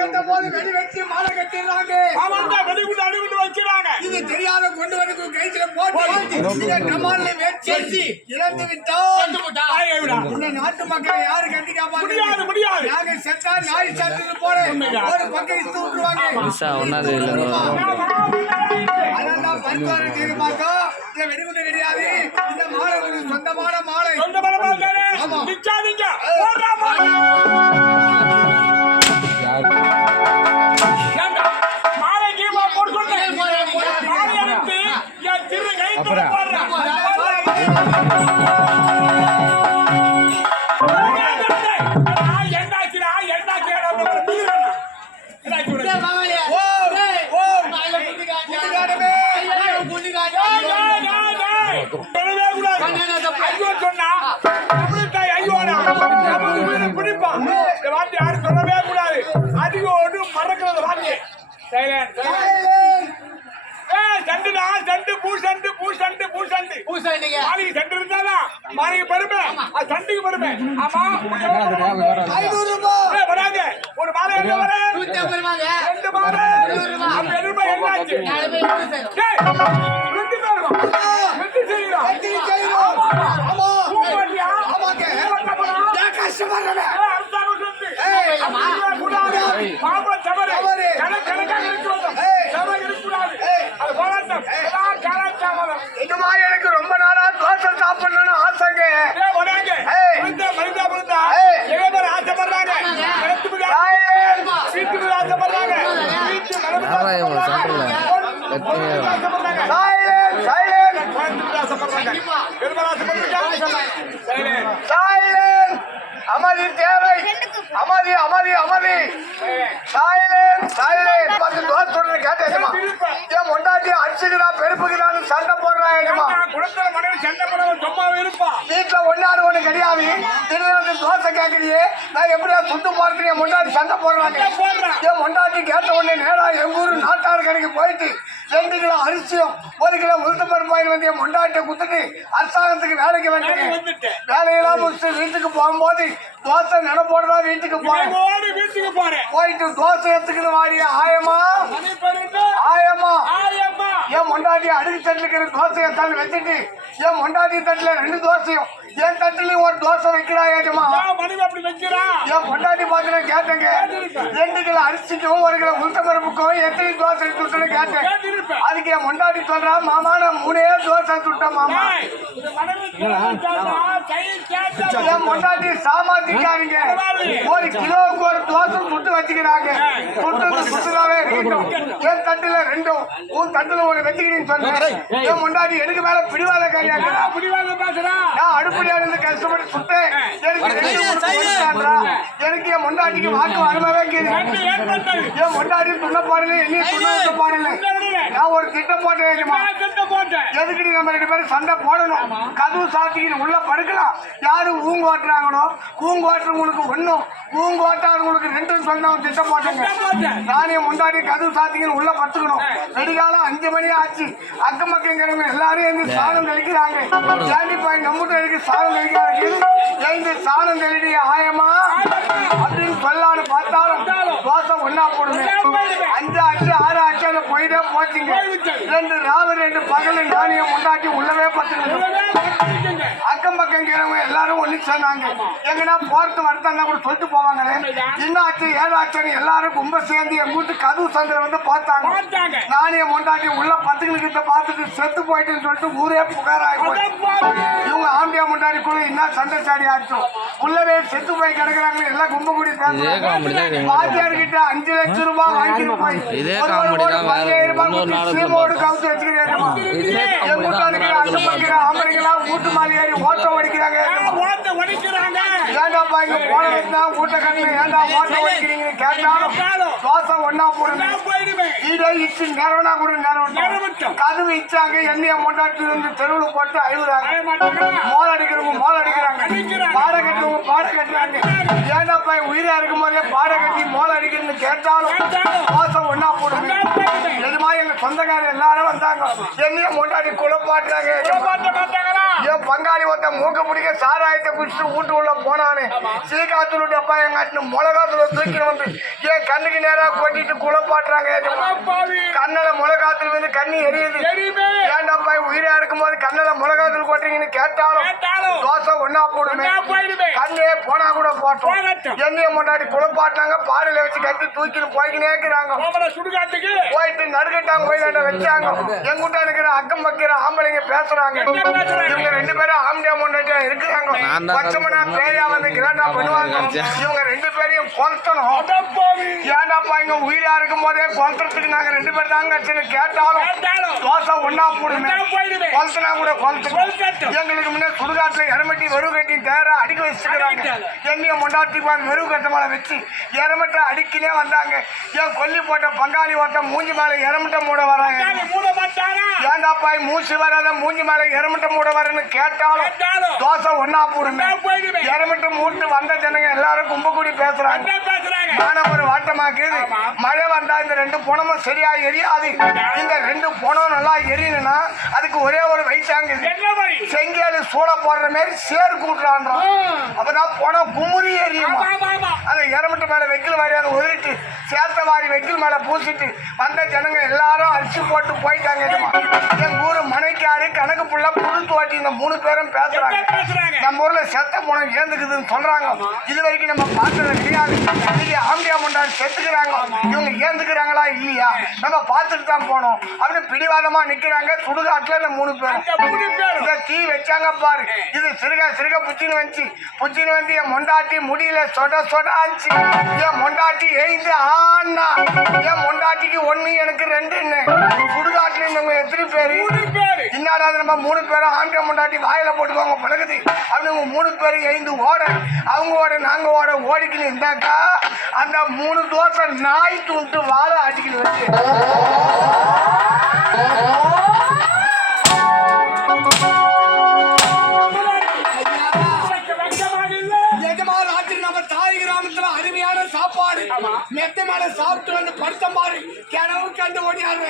கட்ட போது வெடி வச்சு மாலை கட்டிடுறாங்க. வெடிகுண்டு அடிவிட்டு வச்சுறாங்க. இது தெரியாத கொண்டு வந்து கைத்துல போட்டு கமால்ல வெச்சி இறந்து விட்டோம். இந்த நாட்டு மக்களை யாரு கட்டி காப்பாற்ற முடியாது. நாங்க செத்தா நாய் சாத்துது போல ஒரு பக்கம் இஸ்து விட்டுருவாங்க. அதெல்லாம் பரிமாறு செய்ய பார்த்தோம். இந்த வெடிகுண்டு கிடையாது. இந்த மாலை சொந்தமான மாலை. ஆமா. நிச்சாதீங்க. யாரும் சொல்லவே கூடாது. அதிகோடு மறக்கிறது வாங்கி சண்டுடா சண்டு பூசண்டு பூசண்டு பூசண்டு மாளிகை சண்டு இருந்தாதான் மாளிகை பெருமை சண்டுக்கு பெருமை. ஆமா 500 ரூபாய் வராங்க. ஒரு மாலை என்ன வர 2 மாலை அப்ப எதுவுமே என்னாச்சு எனக்கு ரொம்ப நாளா தோசை சாப்பிடணும்னு ஆசைங்க. ஆசைப்படுறாங்க வீட்டுக்கு ஆசைப்படுறாங்க. அமதி தேவை. அமதி அமதி அமதி கேட்டேன். என் மொண்டாட்டி அடிச்சுக்கிறா பெருப்புக்கிறான்னு சண்டை போடுறாங்க. வீட்டுல ஒன்னாடு ஒண்ணு கிடையாது. திருநெல்வேலி தோசை கேட்கறியே நான் எப்படியா சுட்டு போறேன். என் மொண்டாட்டி சண்டை போடுறாங்க. என் மொண்டாட்டி கேட்ட உடனே நேரா எங்க ஊரு நாட்டாறு கடைக்கு போயிட்டு 2 கிலோ அரிசியும் 1 கிலோ உளுத்த பருப்பு வாங்கி வந்து என் மொண்டாட்டியை குத்துட்டு அரசாங்கத்துக்கு வேலைக்கு வந்துட்டேன். வேலையெல்லாம் முடிச்சுட்டு வீட்டுக்கு போகும்போது தோசை நட போடுறா. வீட்டுக்கு போறேன். போயிட்டு தோசை எடுத்துக்கிட்டு வாடிய ஆயமா என் மொண்டாட்டி அடுக்கு தட்டுல தோசையை தள்ளி வச்சுட்டு என் மொண்டாட்டி தட்டுல 2 தோசையும் என் தட்டுலயும் ஒரு தோசை வைக்கிறா. ஏஜமா என் மொண்டாட்டி பாத்து கேட்டேங்க 2 கிலோ அரிசிக்கும் 1 கிலோ உளுத்த பருப்புக்கும் எத்தனை தோசை சுட்டுன்னு கேட்டேன். அதுக்கு என் மொண்டாட்டி சொல்றா மாமா நான் 3 தோசை சுட்டேன் மாமா. என் மொண்டாட்டி சாமாத்திக்காரங்க 1 கிலோவுக்கு 1 தோசை சுட்டு வச்சுக்கிறாங்க. சுட்டுதாவே இருக்கட்டும். என் தட்டுல 2 உன் தட்டுல 1 வச்சுக்கிறேன்னு சொன்னேன். என் மொண்டாட்டி எனக்கு மேல பிடிவாத காரியாங்க. நான் அடுப்படியா இருந்து கஷ்டப்பட்டு சுட்டேன். எனக்கு என் மொண்டாட்டிக்கு வாக்கு அனுபவே என் மொண்டாட்டி துண்ண பாடல என்னைய துண்ண பாடல. நான் ஒரு திட்டம் போட்டேன். எதுக்கு நம்ம 2 பேரும் சண்டை போடணும். கதவு சாத்திக்கிட்டு உள்ள படுக்கலாம். யாரு ஊங்க ஓட்டுறாங்களோ ஊங்க ஓட்டுறவங்களுக்கு 1 ஊங்க ஓட்டாதவங்களுக்கு 2 சொன்ன திட்டம் போட்டேங்க. நானே முண்டாடி கதவு சாத்திக்கிட்டு உள்ள படுத்துக்கணும். வெடிகாலம் 5 மணி ஆச்சு. அக்கம் பக்கங்கிறவங்க எல்லாரும் எங்க சாணம் தெளிக்கிறாங்க. சாண்டி பாய் நம்மகிட்ட இருக்கு சாணம் தெளிக்கிறாங்க. சாணம் தெளிடிய ஆயமா அப்படின்னு சொல்லான்னு பார்த்தாலும் தோசை ஒன்னா போடுங்க. 5 ஆச்சு 6 ஆச்சு அந்த போயிட்டே போச்சுங்க. 2 ராவு 2 பகல் நானே முண்டாட்டி உள்ளவே பத்துக்கணும். அக்கம் பக்கங்கிறவங்க எல்லாரும் ஒண்ணு சேர்ந்தாங்க. எங்கன்னா போறது வரத்தா கூட சொல்லிட்டு போவாங்களே என்ன ஆச்சு ஏதாச்சுன்னு எல்லாரும் கும்ப சேர்ந்து என் வீட்டு கதவு சந்திர வந்து பார்த்தாங்க. நானே முண்டாட்டி உள்ள 10 கிட்ட பார்த்துட்டு செத்து போயிட்டுன்னு சொல்லிட்டு ஊரே புகாராகி இவங்க ஆம்பியா முண்டாடிக்குள்ள என்ன சண்டை சாடி ஆச்சோம். உள்ளவே செத்து போய் கிடக்குறாங்க. எல்லாம் கும்ப கூடி வாத்தியார்கிட்ட 5 லட்சம் ரூபாய் வாங்கிட்டு போய் 5000 ரூபாய் சீமோடு கவுத்து வச்சுக்கிறேன். ஆம்பளைங்களா வீட்டு மாளிகை ஓட்ட ஓடிக்கிறாங்க. ஏண்டாப்பா இங்க போன வச்சுனா வீட்டை கண்ணு ஏண்டா ஓட்ட ஓடிக்கிறீங்கன்னு கேட்டாலும் தோசை ஒன்னா போடுங்க. வீடே இச்சு நேரம்னா கூட நேரம் கதவு இச்சாங்க. எண்ணெய மொண்டாட்டி வந்து தெருவில் போட்டு அழுகுறாங்க. மோல் அடிக்கிறவங்க மோல் அடிக்கிறாங்க. பாடை கட்டுறவங்க பாடை கட்டுறாங்க. ஏண்டாப்பா உயிரா இருக்கும் போதே பாடை கட்டி மோல் அடிக்கிறதுன்னு கேட்டாலும் தோசை ஒன்னா போடுங்க. எதுமா எங்க சொந்தக்காரர் எல்லாரும் வந்தாங்க. என்னைய மொண்டாட்டி குழப்பாட்டுறாங்க. என் பங்காளி ஒருத்த மூக்க பிடிக்க சாராயத்தை குடிச்சிட்டு வீட்டு உள்ள போனானே சீக்காத்தூள் டப்பா எங்காட்டு மிளகாத்தூள தூக்கி வந்து என் கண்ணுக்கு நேரா கொட்டிட்டு குளப்பாட்டுறாங்க கண்ணில மிளகாத்தூள் வந்து கண்ணி எரியுது ஏன்டாப்பா உயிரா இருக்கும்போது கண்ணில மிளகாத்தூள் கொட்டுறீங்கன்னு கேட்டாலும் தோசை ஒன்னா போடுமே கண்ணே போனா கூட போட்டோம் எண்ணெய முன்னாடி குளப்பாட்டினாங்க பாறையில வச்சு கட்டி தூக்கிட்டு போய்க்கினே இருக்கிறாங்க போயிட்டு நடுக்கட்டாங்க போய் வச்சாங்க எங்கிட்ட இருக்கிற அக்கம் பக்கிற ஆம்பளைங்க பேசுறாங்க இவங்க 2 பேரும் ஆம்பளை முன்னாடியா இருக்கிறாங்க பச்சமனா பேயா வந்து கிராண்டா பண்ணுவாங்க இவங்க 2 பேரையும் கொல்த்தணும் ஏன்டாப்பா இங்க உயிரா இருக்கும் போதே கொல்த்துறதுக்கு நாங்க 2 பேர் தாங்க கேட்டாலும் தோசை ஒன்னா போடுமே கொல்த்தனா கூட கொல்த்து எங்களுக்கு முன்னே சுடுகாட்டுல எரமட்டி வெறுவு கட்டி தேர அடிக்க வச்சுக்கிறாங்க எண்ணிய மொண்டாட்டி வெறுவு கட்ட மேல வச்சு எரமட்டை அடிக்கினே வந்தாங்க என் கொல்லி போட்ட பங்காளி ஓட்ட மூஞ்சி மேல எரமட்டை மூட வராங்க ஏண்டாப்பா மூச்சு வராத மூஞ்சி மேல எரமட்டை மூட வரன்னு கேட்டாலும் தோசை ஒன்னா போடுமே எரமட்டை மூட்டு வந்த ஜனங்க எல்லாரும் கும்பக்கூடி பேசுறாங்க நானும் ஒரு வாட்டமாக்குது மழை வந்தா இந்த 2 புணமும் சரியா எரியாது இந்த 2 புணம் நல்லா எரியணும்னா அதுக்கு ஒரே ஒரு வயசாங்க செங்கேலு சூட போடுற மாதிரி சேர் கூட்டுறான்றான் அப்பதான் புணம் குமுறி எரியுமா அந்த எரமட்டு மேல வெக்கில் வாரியான உதறிட்டு சேத்த வாரி வெக்கில் மேல பூசிட்டு வந்த ஜனங்க எல்லாரும் அரிசி போட்டு போயிட்டாங்க எங்க ஊரு மனைக்காரு கணக்கு புள்ள புது தோட்டி இந்த 3 பேரும் பேசுறாங்க நம்ம ஊர்ல செத்த புணம் ஏந்துக்குதுன்னு சொல்றாங்க இது வரைக்கும் நம்ம பார்த்தது கிடையாது இன்னைக்கு ஆம்பியா முண்டாடி செத்துக்கிறாங்க இவங்க ஏந்துக்கிறாங்களா இல்லையா நம்ம பார்த்துட்டு தான் போனோம் அப்படின்னு பிடிவாதமா நிக்கிறாங்க சுடுகாட்டுல இந்த 3 பேரும் இந்த தீ வச்சாங்க பாரு இது சிறுக புச்சின்னு வந்து என் மொண்டாட்டி முடியல சொட ஆச்சு என் மொண்டாட்டி எழுந்து ஆனா என் மொண்டாட்டிக்கு 1 எனக்கு 2 சுடுகாட்டுல இருந்தவங்க எத்தனை பேரு இன்னாடா நம்ம 3 பேரும் ஆம்பியா மொண்டாட்டி வாயில போட்டுக்கோங்க பழகுது அப்படின்னு 3 பேரும் எழுந்து ஓட அவங்க ஓட நாங்க ஓடிக்கணும் இருந்தாக்கா அந்த 3 தோசை நாய் தூண்டு வாழை அடிக்கணும் வச்சு அருமையான சாப்பாடு மெத்த மேல சாப்பிட்டு வந்து படுத்த மாதிரி கனவு கண்டு ஓடியாரு